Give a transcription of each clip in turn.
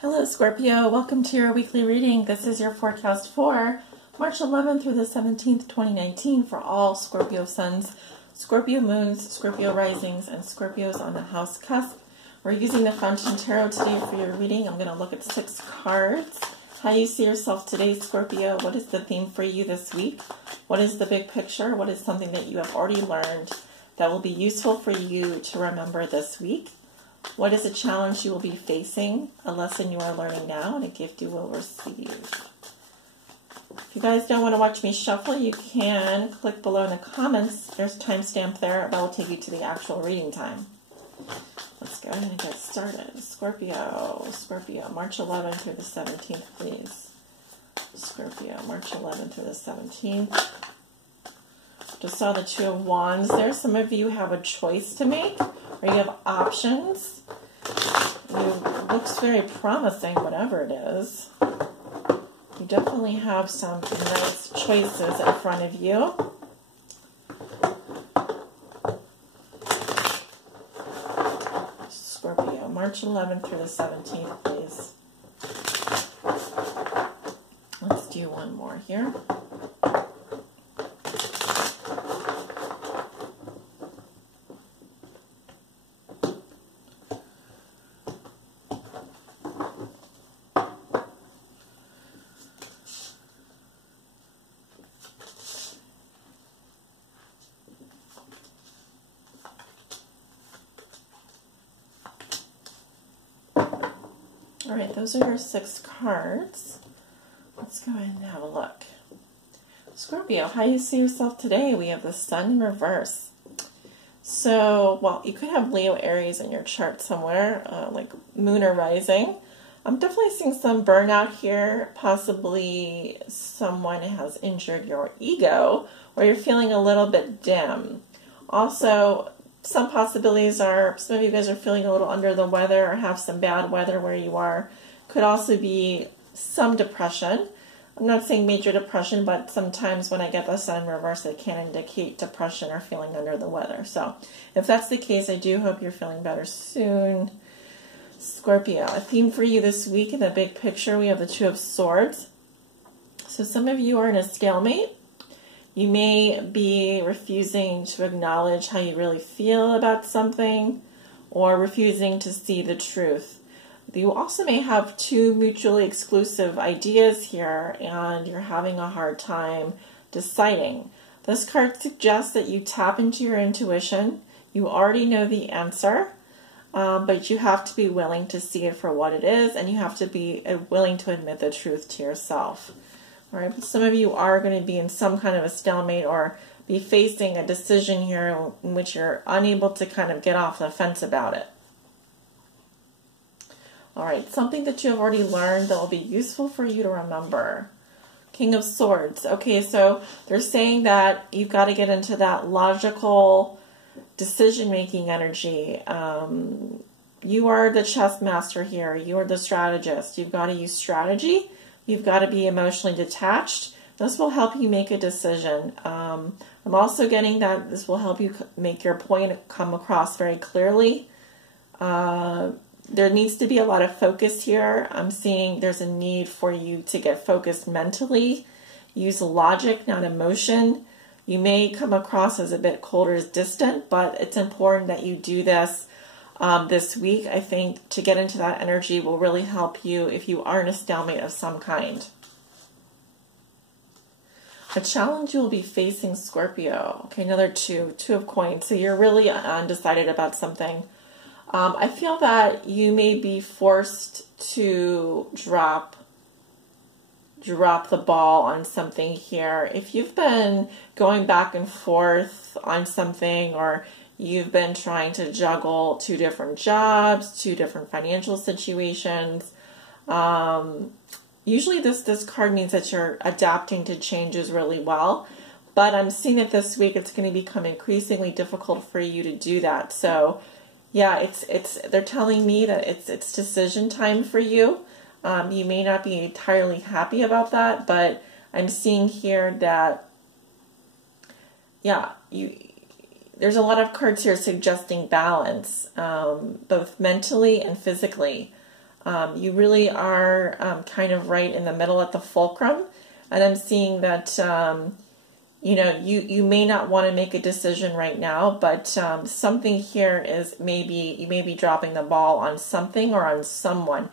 Hello Scorpio, welcome to your weekly reading. This is your forecast for March 11th through the 17th, 2019 for all Scorpio suns, Scorpio moons, Scorpio risings, and Scorpios on the house cusp. We're using the Fountain Tarot today for your reading. I'm going to look at 6 cards. How you see yourself today, Scorpio. What is the theme for you this week? What is the big picture? What is something that you have already learned that will be useful for you to remember this week? What is a challenge you will be facing, a lesson you are learning now, and a gift you will receive? If you guys don't want to watch me shuffle, you can click below in the comments. There's a timestamp there. That will take you to the actual reading time. Let's go ahead and get started. Scorpio, March 11th through the 17th, please. Scorpio, March 11th through the 17th. Just saw the Two of Wands there. Some of you have a choice to make, or you have options. It looks very promising, whatever it is. You definitely have some nice choices in front of you. Scorpio, March 11th through the 17th, please. Let's do one more here. All right, those are your 6 cards. Let's go ahead and have a look. Scorpio, how you see yourself today? We have the Sun in reverse. So, well, you could have Leo, Aries in your chart somewhere, like Moon or Rising. I'm definitely seeing some burnout here. Possibly someone has injured your ego, or you're feeling a little bit dim. Also, some possibilities are some of you guys are feeling a little under the weather or have some bad weather where you are. Could also be some depression. I'm not saying major depression, but sometimes when I get the Sun in reverse, it can indicate depression or feeling under the weather. So if that's the case, I do hope you're feeling better soon. Scorpio, a theme for you this week in the big picture, we have the Two of Swords. So some of you are in a stalemate. You may be refusing to acknowledge how you really feel about something, or refusing to see the truth. You also may have 2 mutually exclusive ideas here, and you're having a hard time deciding. This card suggests that you tap into your intuition. You already know the answer, but you have to be willing to see it for what it is, and you have to be willing to admit the truth to yourself. All right, but some of you are going to be in some kind of a stalemate or be facing a decision here in which you're unable to kind of get off the fence about it. All right, something that you have already learned that will be useful for you to remember. King of Swords. Okay, so they're saying that you've got to get into that logical decision-making energy. You are the chess master here. You are the strategist. You've got to use strategy. You've got to be emotionally detached. This will help you make a decision. I'm also getting that this will help you make your point come across very clearly. There needs to be a lot of focus here. I'm seeing there's a need for you to get focused mentally. Use logic, not emotion. You may come across as a bit cold or distant, but it's important that you do this this week. I think to get into that energy will really help you if you are in a stalemate of some kind. A challenge you will be facing, Scorpio. Okay, another 2 of coins. So you're really undecided about something. I feel that you may be forced to drop the ball on something here. If you've been going back and forth on something, or you've been trying to juggle 2 different jobs, 2 different financial situations, usually this card means that you're adapting to changes really well. But I'm seeing that this week it's going to become increasingly difficult for you to do that. So yeah, they're telling me that it's decision time for you. You may not be entirely happy about that, but I'm seeing here that, yeah, there's a lot of cards here suggesting balance, both mentally and physically. You really are kind of right in the middle at the fulcrum. And I'm seeing that, you know, you may not want to make a decision right now, but something here is maybe you may be dropping the ball on something or on someone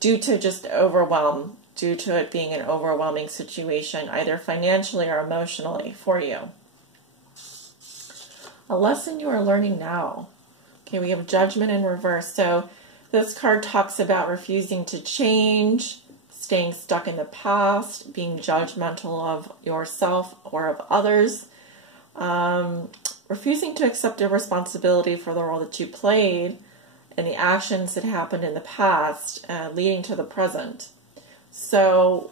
due to just overwhelm, due to it being an overwhelming situation, either financially or emotionally for you. A lesson you are learning now. Okay, we have Judgment in reverse. So this card talks about refusing to change, staying stuck in the past, being judgmental of yourself or of others, refusing to accept a responsibility for the role that you played and the actions that happened in the past, leading to the present. So,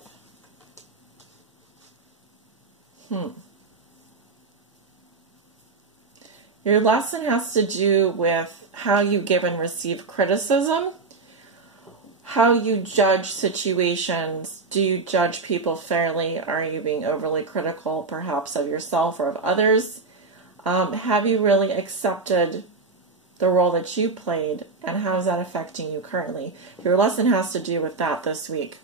your lesson has to do with how you give and receive criticism, how you judge situations. Do you judge people fairly? Are you being overly critical, perhaps, of yourself or of others? Have you really accepted the role that you played, and how is that affecting you currently? Your lesson has to do with that this week.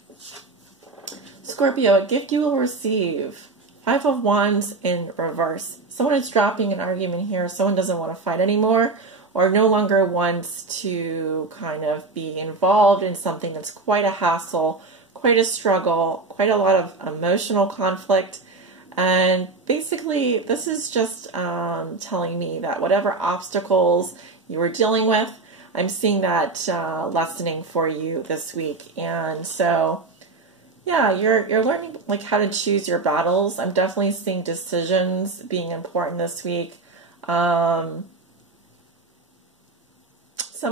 Scorpio, a gift you will receive. 5 of Wands in reverse. Someone is dropping an argument here. Someone doesn't want to fight anymore, or no longer wants to kind of be involved in something that's quite a hassle, quite a struggle, quite a lot of emotional conflict. And basically, this is just telling me that whatever obstacles you were dealing with, I'm seeing that lessening for you this week. And so, yeah, you're learning like how to choose your battles. I'm definitely seeing decisions being important this week. Some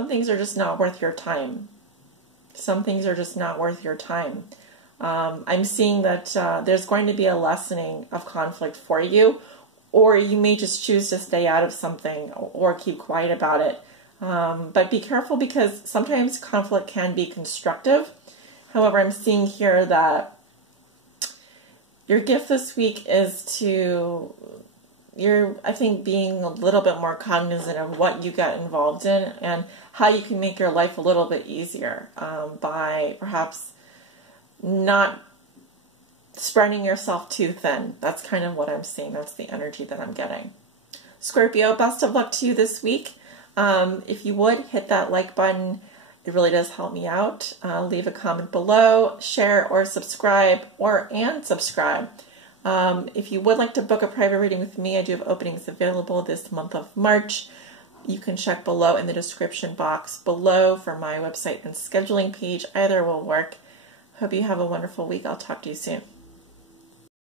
things are just not worth your time. Some things are just not worth your time. I'm seeing that there's going to be a lessening of conflict for you, or you may just choose to stay out of something or keep quiet about it. But be careful, because sometimes conflict can be constructive. However, I'm seeing here that your gift this week is to, I think, being a little bit more cognizant of what you get involved in and how you can make your life a little bit easier by perhaps not spreading yourself too thin. That's kind of what I'm seeing. That's the energy that I'm getting. Scorpio, best of luck to you this week. If you would, hit that like button. It really does help me out. Leave a comment below, share or subscribe, and subscribe. If you would like to book a private reading with me, I do have openings available this month of March. You can check below in the description box below for my website and scheduling page. Either will work. Hope you have a wonderful week. I'll talk to you soon.